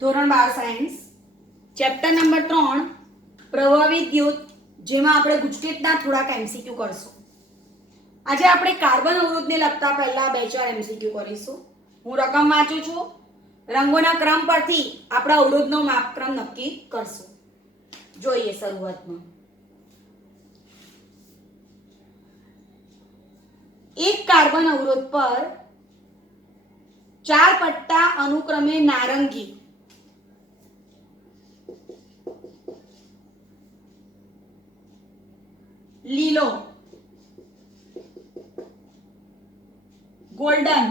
ધોરણ 12 science chapter number 3 પ્રભાવિત યુદ્ધ, જેમાં આપણે ગુજકેટના થોડાક એમસીક્યુ કરશું. આજે આપણે કાર્બન અવરોધને લગતા પહેલા 2-4 એમસીક્યુ કરીશું. હું રકમ વાંચું છું, રંગોના ક્રમ પરથી આપણે અવરોધનો માપક્રમ નક્કી કરશું. જોઈએ શરૂઆતમાં એક કાર્બન અવરોધ પર 4 પટ્ટા અનુક્રમે નારંગી, લીલો, ગોલ્ડન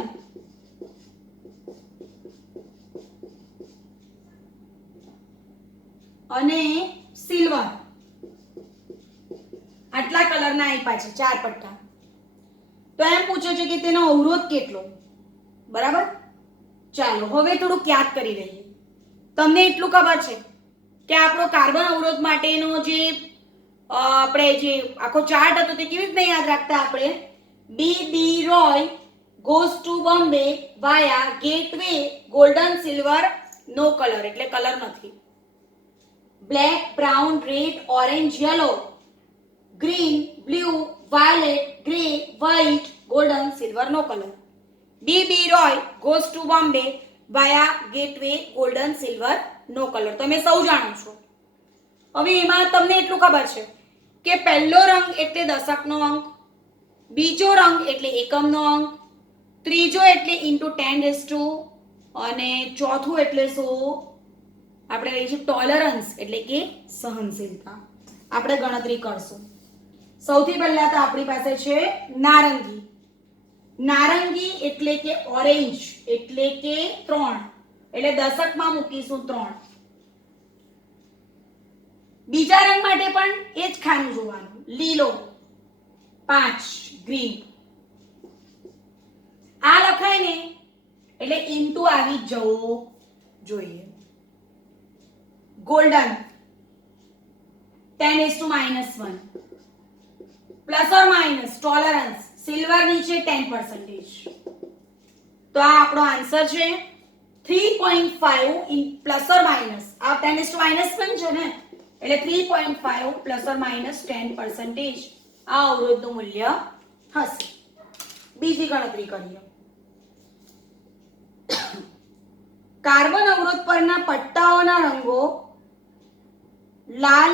અને સિલ્વર આટલા કલરના આપ્યા છે 4 પટ્ટા. તો એમ પૂછે છે કે તેનો અવરોધ કેટલો. બરાબર, ચાલો હવે થોડુંક યાદ કરી લઈએ. તમને એટલું ખબર છે કે આપણો કાર્બન અવરોધ માટેનો જે આપણે જે આખો ચાર્ટ હતો તે કેવી રીતે યાદ રાખતા આપણે? બી Roy goes to Bombay via gateway golden silver no color એટલે કલર નથી. Black, brown, red, orange, yellow, green, blue, violet, grey, white, golden, silver નો colour. B Roy goes to Bombay via gateway golden silver no color. તમે સૌ જાણો છો. હવે એમાં તમને એટલું ખબર છે કે પહેલો રંગ એટલે દશકનો અંક, બીજો રંગ એટલે એકમનો અંક, ત્રીજો એટલે * 10 અને ચોથું એટલે શું? આપણે કહીએ છીએ ટોલરન્સ એટલે કે સહનશીલતા. આપણે ગણતરી કરશું. સૌથી પહેલા તો આપણી પાસે છે નારંગી. નારંગી એટલે કે ઓરેન્જ એટલે કે 3 એટલે દશકમાં મૂકીશું 3. બીજા રંગ માટે પણ એ જ ખાનું જોવાનું. લીલો 5, ગ્રીન. આ લખાય ને એટલે ઇન્ટુ આવી જવો જોઈએ. Golden 10 - 1 plus or minus tolerance. Silver નીચે 10%. તો આ આપણો આન્સર છે 3.5 પ્લસ ઓર માઇનસ. આ 10 - માઇનસ પણ છે ને એટલે 3.5 પ્લસ ઓર માઇનસ 10% આ અવરોધનું મૂલ્ય હશે. બીજી ગણતરી કરીએ. કાર્બન અવરોધ પરના પટ્ટાઓના રંગો લાલ,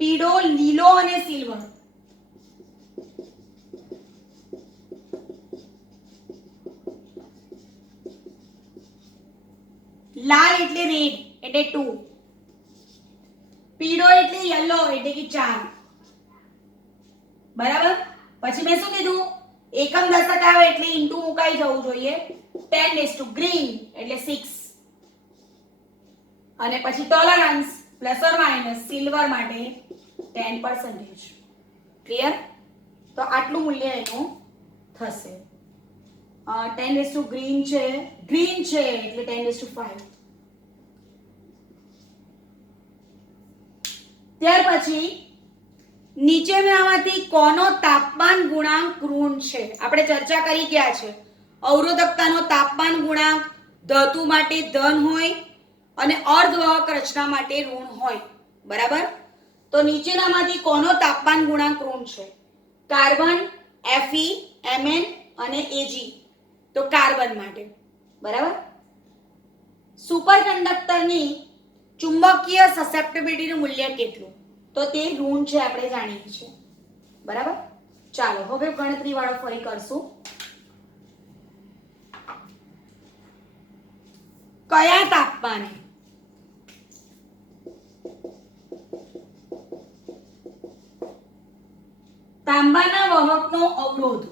પીળો, લીલો અને સિલ્વર. લાલ એટલે રેડ એટલે 2, પીળો એટલે યલો એટલે કે 4. બરાબર, પછી મેં શું કીધું? એકમ દશક આવે એટલે ઇન્ટુ મુકાઈ જવું જોઈએ. 10 ગ્રીન એટલે 6 અને પછી tolerance plus or minus silver માટે 10%. ક્લિયર? તો આટલું મૂલ્ય એનું થશે. 10 ગ્રીન છે એટલે 10 5. ત્યાર પછી નીચેનામાંથી કોનો તાપમાન ગુણાંક ઋણ છે? આપણે ચર્ચા કરી ગયા છે. અવરોધકતાનો તાપમાન ગુણાંક ધાતુ માટે ધન હોય અને અર્ધવાહક રચના માટે ઋણ હોય. બરાબર, તો નીચેનામાંથી કોનો તાપમાન ગુણાંક ઋણ છે? કાર્બન, Fe, Mn અને Ag. તો કાર્બન માટે. બરાબર. સુપરકન્ડક્ટરની ચુંબકીય સસેપ્ટિબિલિટીનું મૂલ્ય કેટલું? તો તે ઋણ છે, આપણે જાણીએ છીએ. બરાબર, ચાલો હવે ગણતરી વાળો ફરી કરશું. કયા તાપમાને તાંબાના વાહકનો અવરોધ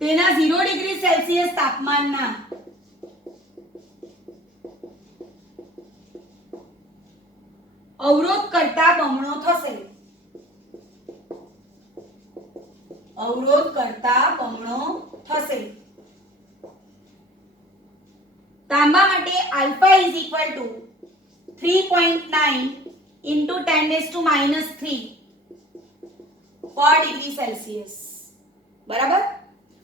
તેના 0 ડિગ્રી સેલ્સિયસ તાપમાનના અવરોધ કરતા બમણો થશે? અવરોધ કરતા બમણો થશે. તાંબા માટે આલ્ફા = 3.9 * 10 - -3 પર ડિગ્રી સેલ્સિયસ. બરાબર.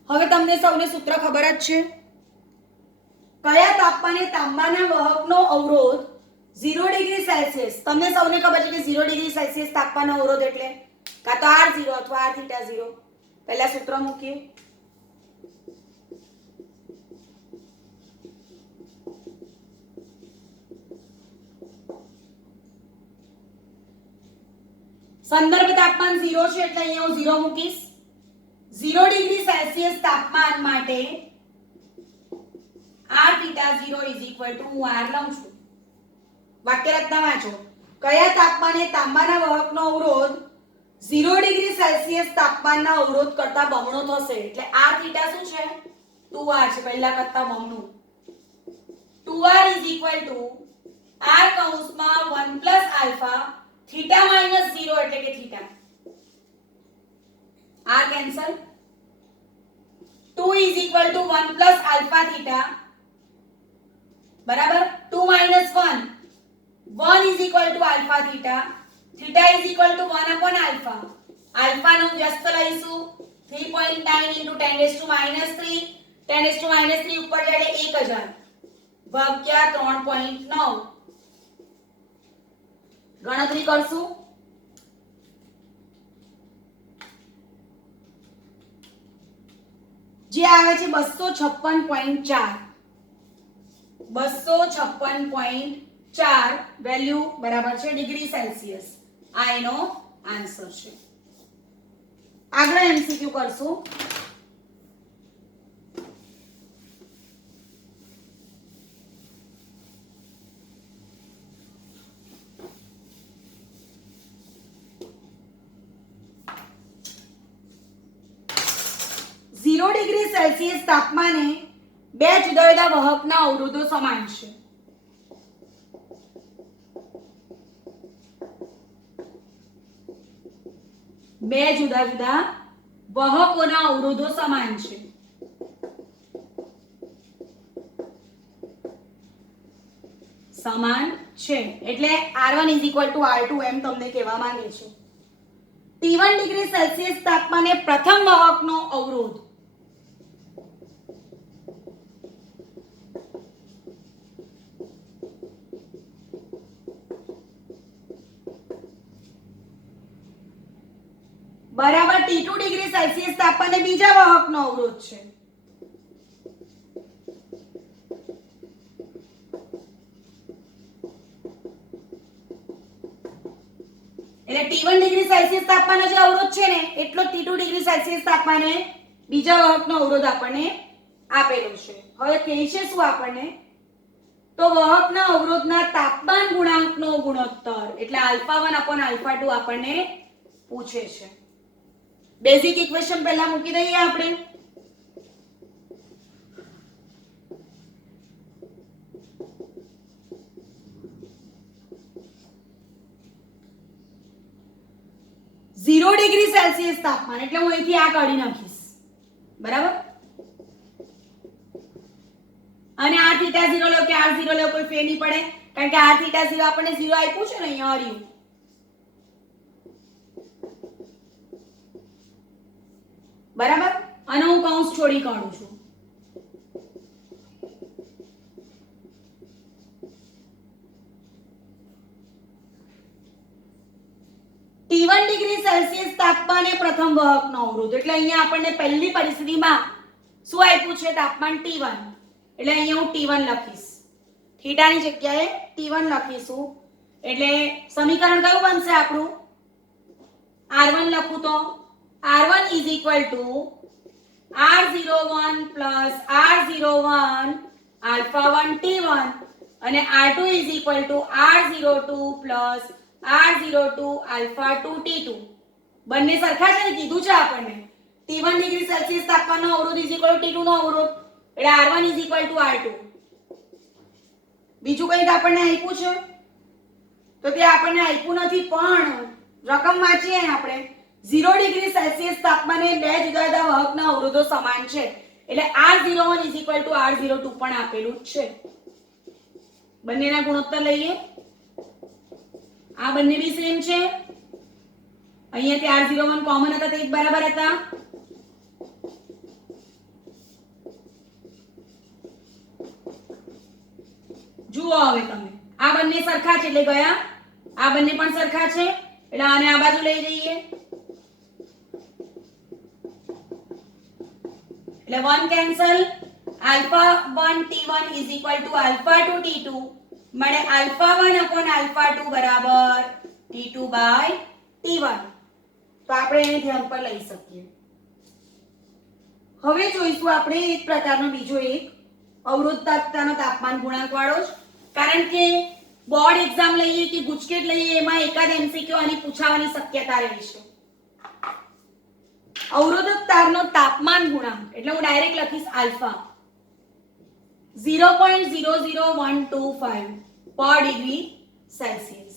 હવે તમને સૌને સૂત્ર ખબર જ છે. કયા તાપમાને તાંબાના વહકનો અવરોધ 0 ડિગ્રી સેલ્સિયસ. તમને સૌને ખબર છે કે 0 ડિગ્રી સેલ્સિયસ તાપમાનનો અવરોધ એટલે કાં તો R0 અથવા R θ 0. પહેલા સૂત્ર મૂકીએ. સંદર્ભ તાપમાન 0 છે એટલે અહીંયા હું 0 મૂકીશ. 0 ડિગ્રી સેલ્સિયસ તાપમાન માટે R θ 0 હું R લઉં છું. વાક્ય રચના વાંચો. કયા તાપમાને તાંબાના વહકનો અવરોધ 0 ડિગ્રી સેલ્સિયસ તાપમાનના અવરોધ કરતા બમણો થશે. એટલે R θ શું છે? 2R છે, પહેલા કરતા બમણું. 2R R કૌંસમાં 1 પ્લસ આલ્ફા થીટા માઈનસ 0 એટલે કે theta. R cancel. 2 1 plus alpha theta બરાબર. 2 minus 1 1 alpha theta. Theta 1 upon alpha. Alpha નો વ્યસ્ત લઈશું 3.9 * 10⁻³ 10⁻³ ઉપર જાય એટલે 1000 ભાગ્યા 3.9. ગણતરી કરશું. જે આવે છે 256.4. 256.4 વેલ્યુ બરાબર છે ડિગ્રી સેલ્સિયસ. આ એનો આન્સર છે. આગળ એમસીક્યુ કરશું. ડિગ્રી સેલ્સિયસ તાપમાને બે જુદા જુદા વહકના અવરોધો સમાન છે. બે જુદા જુદા વહકોના અવરોધો સમાન છે. સમાન છે એટલે R1 R2 એમ તમને કહેવા માંગે છે. T1 ડિગ્રી સેલ્સિયસ તાપમાને પ્રથમ વહકનો અવરોધ બરાબર T2 ડિગ્રી સેલ્સિયસ તાપમાને બીજા વાહકનો અવરોધ છે. એટલે T1 ડિગ્રી સેલ્સિયસ તાપમાને જે અવરોધ છે ને એટલો T2 ડિગ્રી સેલ્સિયસ તાપમાને બીજા વાહકનો અવરોધ આપણને આપેલો છે. હવે કહેશે શું આપણને તો વાહકના અવરોધના તાપમાન ગુણાંકનો ગુણોત્તર એટલે α1 α2 આપણને પૂછે છે. બેઝિક ઇક્વેશન પહેલા મૂકી દઈએ આપણે. ઝીરો ડિગ્રી સેલ્સિયસ તાપમાન એટલે હું અહીંથી આ કાઢી નાખીશ બરાબર. અને r θ 0 લો કે r0 લો કોઈ ફેર નહીં પડે કારણ કે r θ 0 આપણને 0 આપ્યું છે ને અહીંયા હર્યું. બરાબર. અને હું કૌંસ છોડી કાઢું છું. T1 ડિગ્રી સેલ્સિયસ તાપમાને પ્રથમ વાહકનો અવરોધ એટલે અહીંયા આપણને પહેલી પરિસ્થિતિમાં શું આપ્યું છે તાપમાન T1 એટલે અહીંયા હું T1 લખીશ. થીટાની જગ્યાએ T1 લખીશું એટલે સમીકરણ કયું બનશે આપણું R1 લખું તો R1 R01 plus R01 alpha1 T1 અને R2 R02 plus R02 alpha2 T2 બંને સરખા છે ને કીધું છે આપણને. T1 ડિગ્રી સેલ્સિયસ તાપમાનનો અવરોધ T2 નો અવરોધ એટલે R1 R2. બીજું કંઈક આપણને આપ્યું છે તો તે આપણને આપ્યું નથી પણ રકમ વાંચીએ આપણે 0 ડિગ્રી સેલ્સિયસ તાપમાને બે જુદા જુદા વાહકના અવરોધો સમાન છે એટલે R01 R02 પણ આપેલું જ છે. બંનેના ગુણોત્તર લઈએ. આ બંને બી સેમ છે અહીંયાથી R01 કોમન હતા તો 1 બરાબર હતા. જુઓ હવે તમે આ બંને સરખા છે એટલે ગયા, આ બંને પણ સરખા છે એટલે આને આ બાજુ લઈ જઈએ એટલે 1 cancel. alpha1 t1 is equal to alpha2 t2 મળે alpha1 upon alpha2 બરાબર t2 by t1. તો આપણે એને ધ્યાન પર લઈ શકીએ. હવે જોઈશું આપણે એક પ્રકારનો બીજો એક અવરોધકતાનો તાપમાન ગુણાંક વાળો જ, કારણ કે બોર્ડ એક્ઝામ લઈએ કે ગુજકેટ લઈએ એમાં એકાદ એમસીક્યુ આની પૂછાવાની શક્યતા રહે છે. અવરોધક તારનો તાપમાન ગુણાંક એટલે હું ડાયરેક્ટ લખીશ આલ્ફા 0.00125 પર ડિગ્રી સેલ્સિયસ.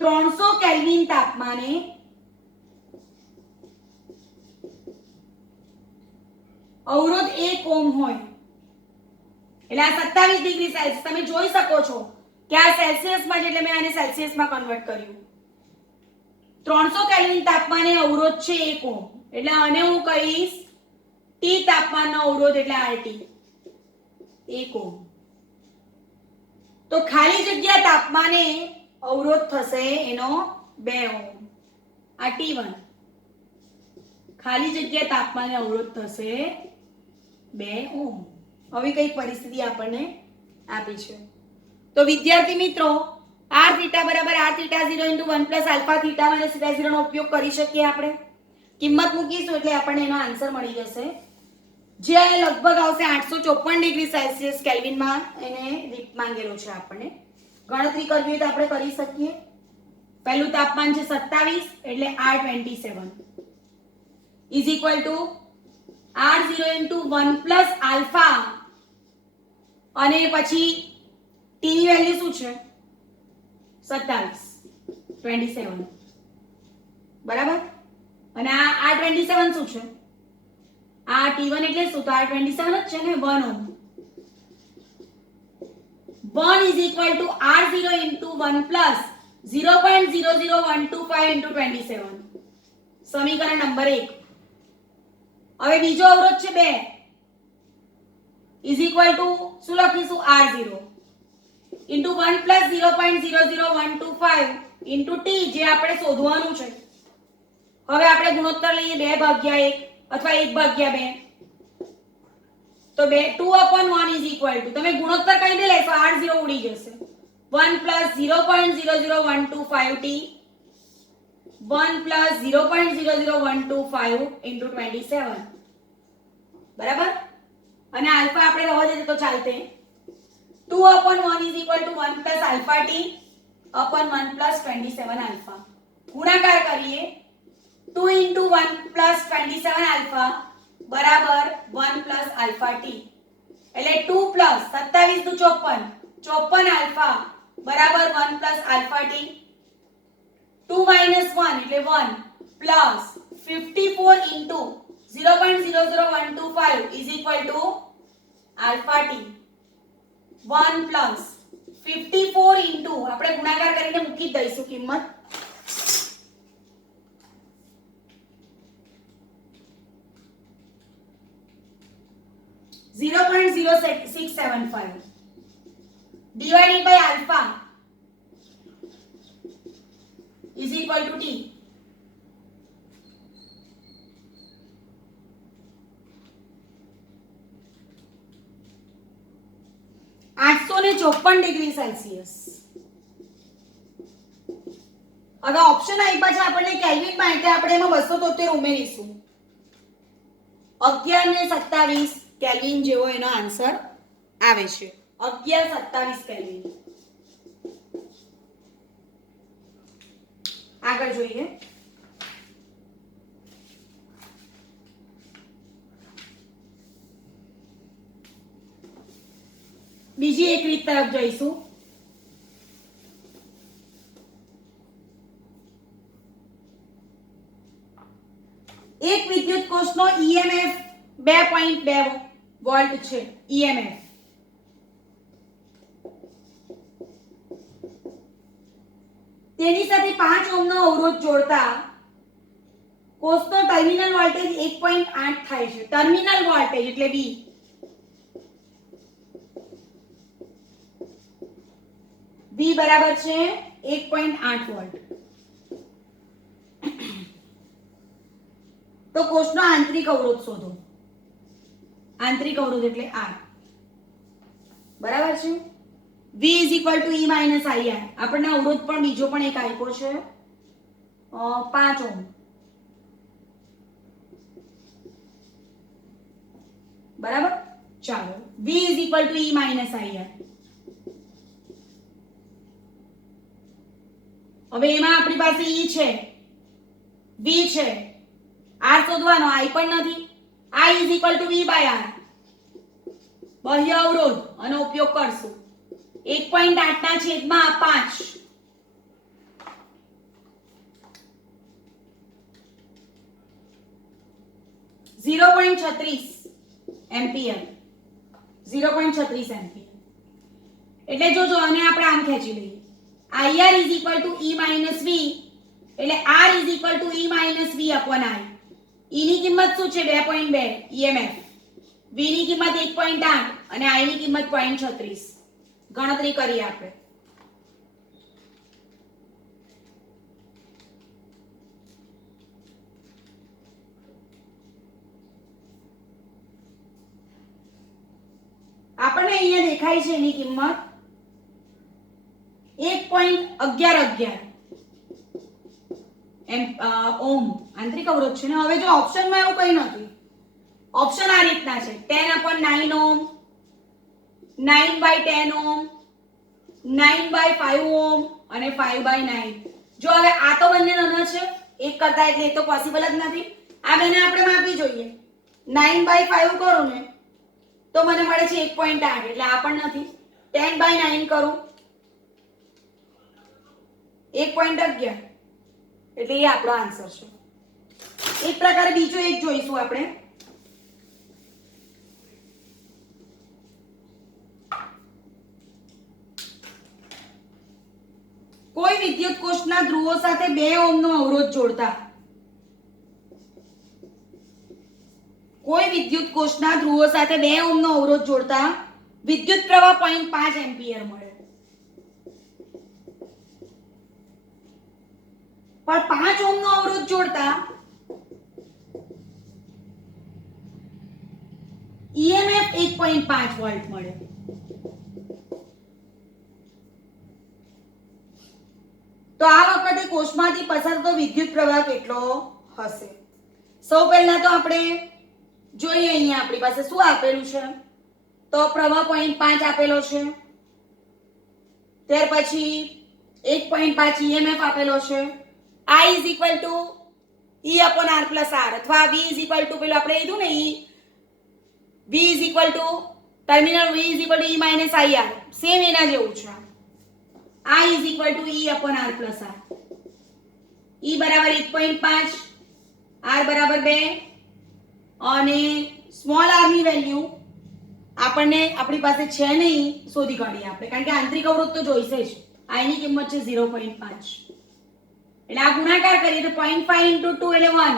300 કેલ્વિન તાપમાને અવરોધ 1 ઓહ્મ હોય એટલે આ 27 ડિગ્રી સેલ્સિયસ. તમે જોઈ શકો છો કે આ સેલ્સિયસમાં એટલે મેં આને સેલ્સિયસમાં કન્વર્ટ કર્યું. 300 કેલ્વિન તાપમાને અવરોધ છે 1 ઓહ્મ એટલે આને હું કહીશ T તાપમાનનો અવરોધ એટલે RT 1 ઓહ્મ. તો ખાલી જગ્યા તાપમાને અવરોધ થશે એનો 2 ઓહ્મ. આ T1 ખાલી જગ્યા તાપમાને અવરોધ થશે 2 ઓહ્મ. હવે કઈ પરિસ્થિતિ આપણને આપી છે. તો વિદ્યાર્થી મિત્રો r θ બરાબર r θ 0 * 1 + આલ્ફા θ - θ 0 નો ઉપયોગ કરી શકીએ આપણે. કિંમત મૂકીશું એટલે આપણને એનો આન્સર મળી જશે જે લગભગ આવશે 854 ડિગ્રી સેલ્સિયસ કેલ્વિનમાં. એને રીત માંગેલો છે આપણને. ગણતરી કરવી હોય તો આપણે કરી શકીએ. પહેલું તાપમાન છે 27 એટલે R27 is equal to R0 * 1 + alpha અને પછી t ની વેલ્યુ શું છે 27 બરાબર. અને આ R27 શું છે? આ T1 એટલે શું? તો R27 જ છે ને 1 ohm. 1 is equal to R0 * 1 plus 0.00125 into 27. સમીકરણ નંબર 1. હવે બીજો અવરોધ છે 2 is equal to શું લખીશું R0 into 1 plus 0.00125 into T જે આપણે શોધવાનું છે. હવે આપણે ગુણોત્તર લઈએ 2 ભાગ્યા 1 અથવા 1 ભાગ્યા 2. તો 2/1 is equal to તમે ગુણોત્તર કઈ દે લેશો R0 ઉડી જશે 1 plus 0.00125 T 1 plus 0.00125 into 27 બરાબર. અને આલ્ફા આપણે રહેવા દે તો ચાલતે 2/1 is equal to 1 plus alpha T upon 1 plus 27 alpha. ગુણાકાર કરીએ 2 into 1 plus 27 alpha બરાબર 1 plus alpha T એટલે 2 plus 27 * 54 alpha બરાબર 1 plus alpha T. 2 minus 1 એટલે 1 plus 54 into 0.00125 is equal to alpha T. 1 plus 54 into આપણે ગુણાકાર કરીને મૂકી દઈશું કિંમત 0.0675 divided by alpha is equal to T. ચોપન ડિગ્રી સેલ્સિયસ. હવે ઓપ્શન આપ્યા છે આપણને કેલ્વિનમાં એટલે આપણે એમાં 273 ઉમેરીશું. 11 ને 27 કેલ્વિન જેવો એનો આન્સર આવે છે. 11-27 કેલ્વિન. આગળ જોઈએ. બીજી એક રીત તરફ જઈશું. એક વિદ્યુત કોષનો EMF 2.2 વોલ્ટ છે. EMF તેની સાથે 5 ઓહ્મનો અવરોધ જોડતા કોષનો ટર્મિનલ વોલ્ટેજ 1.8 થાય છે. ટર્મિનલ વોલ્ટેજ એટલે V બરાબર છે 1.8 વોલ્ટ. તો કોષનો આંતરિક અવરોધ શોધો. આંતરિક અવરોધ એટલે R બરાબર છે. V E - IR. આપણને અવરોધ પણ બીજો પણ એક આપ્યો છે 5 ઓહ્મ. બરાબર. ચાલો V E - IR. હવે એમાં આપણી પાસે E છે, V છે, R શોધવાનો, I પણ નથી. I = V/R. બાહ્ય અવરોધ આનો ઉપયોગ કરશું. 1.8 ના છેદમાં 5 0.36 એમ્પિયર. 0.36 એમ્પિયર એટલે જોજો આને આપણે આમ ખેંચી લઈએ. IR = E - V એટલે R = E - V/I. E ની કિંમત શું છે 2.2 EMF, V ની કિંમત 1.8 અને I ની કિંમત 0.36. ગણતરી કરીએ આપણે. આપણને અહીંયા દેખાય છે એની કિંમત 1.11 ઓહ્મ આંતરિક અવરોધ છે ને. હવે જો ઓપ્શનમાં એવું કંઈ નથી. ઓપ્શન આ રીતના છે 10/9 ઓહ્મ, 9/10 ઓહ્મ, 9/5 ઓહ્મ અને 5/9. જો હવે આ તો બંને નાના છે એક કરતા, એટલે એ તો પોસિબલ જ નથી. આ બેને આપણે માપી જોઈએ. 9/5 કરું ને તો મને મળે છે 1.8 એટલે આ પણ નથી. 10/9 કરું 1.11 એટલે એ આપણો આન્સર છે. એક પ્રકારે બીજો એક જોઈશું આપણે. કોઈ વિદ્યુત કોષના ધ્રુવો સાથે 2 ઓહ્મનો અવરોધ જોડતા કોઈ વિદ્યુત કોષના ધ્રુવો સાથે 2 ઓહ્મનો અવરોધ જોડતા વિદ્યુત પ્રવાહ 0.5 એમ્પિયર મળે. પણ 5 ઓહ્મનો અવરોધ જોડતા EMF 1.5 વોલ્ટ મળે. તો આ વખતે કોષમાંથી પસાર થતો વિદ્યુત પ્રવાહ કેટલો હશે? સૌ પહેલા તો આપણે જોઈએ અહીંયા આપણી પાસે શું આપેલું છે. તો પ્રવાહ 0.5 આપેલો છે. ત્યાર પછી 1.5 EMF આપેલો છે. I = E/R+R અથવા V = પેલું આપણે લીધું ને V terminal V = E - IR. Same એના જેવું છે. I = E/R+R. E બરાબર 1.5, R બરાબર 2 અને સ્મોલ r ની વેલ્યુ આપણને આપણી પાસે છે નહીં, શોધી કાઢીએ આપણે, કારણ કે આંતરિક અવરોધ તો જોઈશે જ. I ની કિંમત છે 0.5 એટલે આ ગુણાકાર કરીએ તો 0.5 * 2 એટલે 1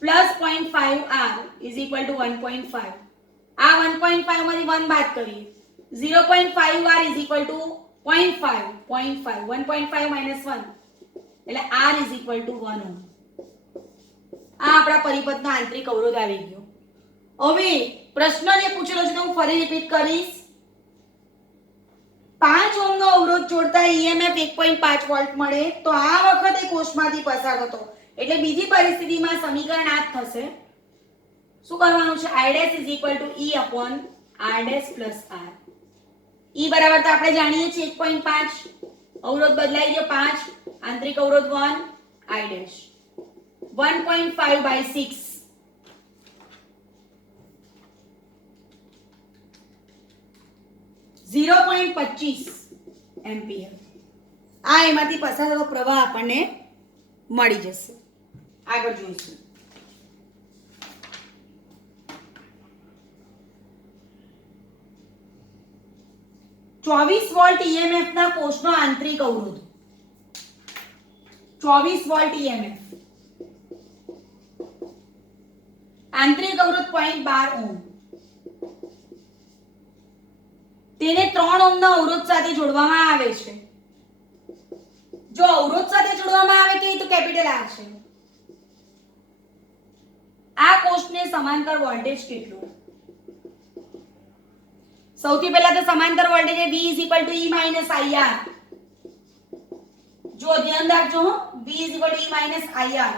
પ્લસ 0.5r = 1.5. આ 1.5 માંથી 1 બાદ કરીએ 0.5r = 0.5 1.5 - 1 એટલે r = 1 ઓહ્મ. આ આપણા પરિપથનો આંતરિક અવરોધ આવી ગયો. હવે પ્રશ્ન જે પૂછેલો છે તો હું ફરી રિપીટ કરીશ. 5 ઓહ્મનો અવરોધ જોડતા EMF 1.5 વોલ્ટ મળે તો આ વખતે કોષમાંથી પસાર થતો, એટલે બીજી પરિસ્થિતિમાં સમીકરણ આ જ થશે. શું કરવાનું છે? I' = E/R+R. E બરાબર તો આપણે જાણીએ છીએ 1.5, અવરોધ બદલાઈ ગયો 5, આંતરિક અવરોધ 1, I' 1.5/6 0.25 એમ્પિયર. આ એમાંથી પસાર થતો પ્રવાહ આપણને મળી જશે. આગળ જોઈશું. ચોવીસ વોલ્ટ EMF ના કોષનો આંતરિક અવરોધ. 24 વોલ્ટ EMF, આંતરિક અવરોધ 0.12 ઓહ્મ, તેને 3 ઓહ્મના અવરોધ સાથે જોડવામાં આવે છે. જો અવરોધ સાથે જોડવામાં આવે કે તો કેપિટલ R છે. આ કોષને સમાંતર વોલ્ટેજ કેટલું? સૌથી પહેલા તો સમાંતર વોલ્ટેજ એ V E IR. જો ધ્યાન રાખજો, V E IR.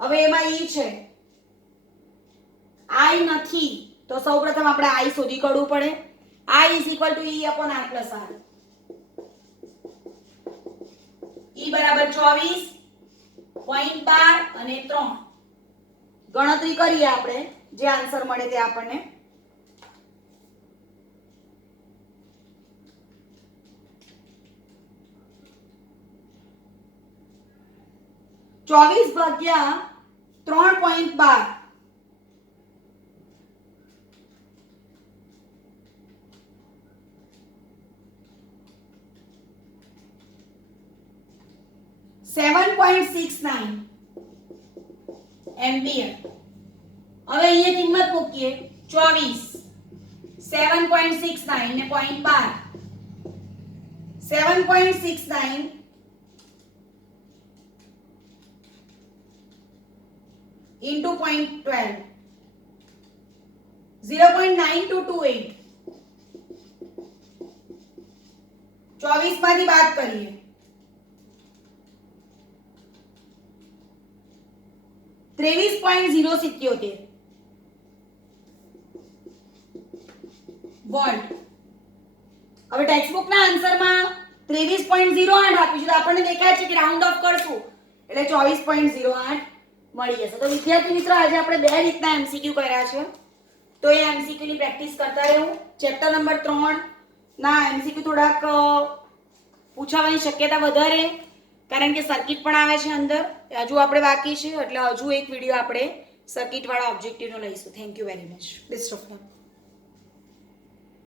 હવે એમાં E છે, I નથી, તો સૌપ્રથમ આપણે I શોધી કાઢવું પડે. I E R plus R. E બરાબર 24.12 અને 3. ગણતરી કરીએ આપણે, જે આન્સર મળે તે આપણને. ચોવીસ ભાગ્યા 3.12 7.69 એમ્પિયર. હવે અહીંયા કિંમત મૂકીએ 24, 7.69 ને 0.12. 7.69 into 0.12, 0.9228. 24 માંથી બાદ કરીએ, 23.077 વોલ્ટ. હવે ટેક્સ્ટબુક ના આન્સરમાં 23.08 આપ્યું છે, તો આપણને દેખાય છે કે રાઉન્ડ ઓફ કરશું એટલે 24.08 મળી જશે. તો વિદ્યાર્થી મિત્રો, આજે આપણે બે રીતના એમસીક્યુ કર્યા છે, તો એ એમસીક્યુ ની પ્રેક્ટિસ કરતા રહેવું. ચેપ્ટર નંબર 3 ના એમસીક્યુ થોડાક પૂછાવાની શક્યતા વધારે, કારણ કે સર્કિટ પણ આવે છે અંદર, હજુ આપણે બાકી છે, એટલે હજુ એક વિડીયો આપણે સર્કિટ વાળા ઓબ્જેક્ટિવનો લઈશું. Thank you very much. Best of luck.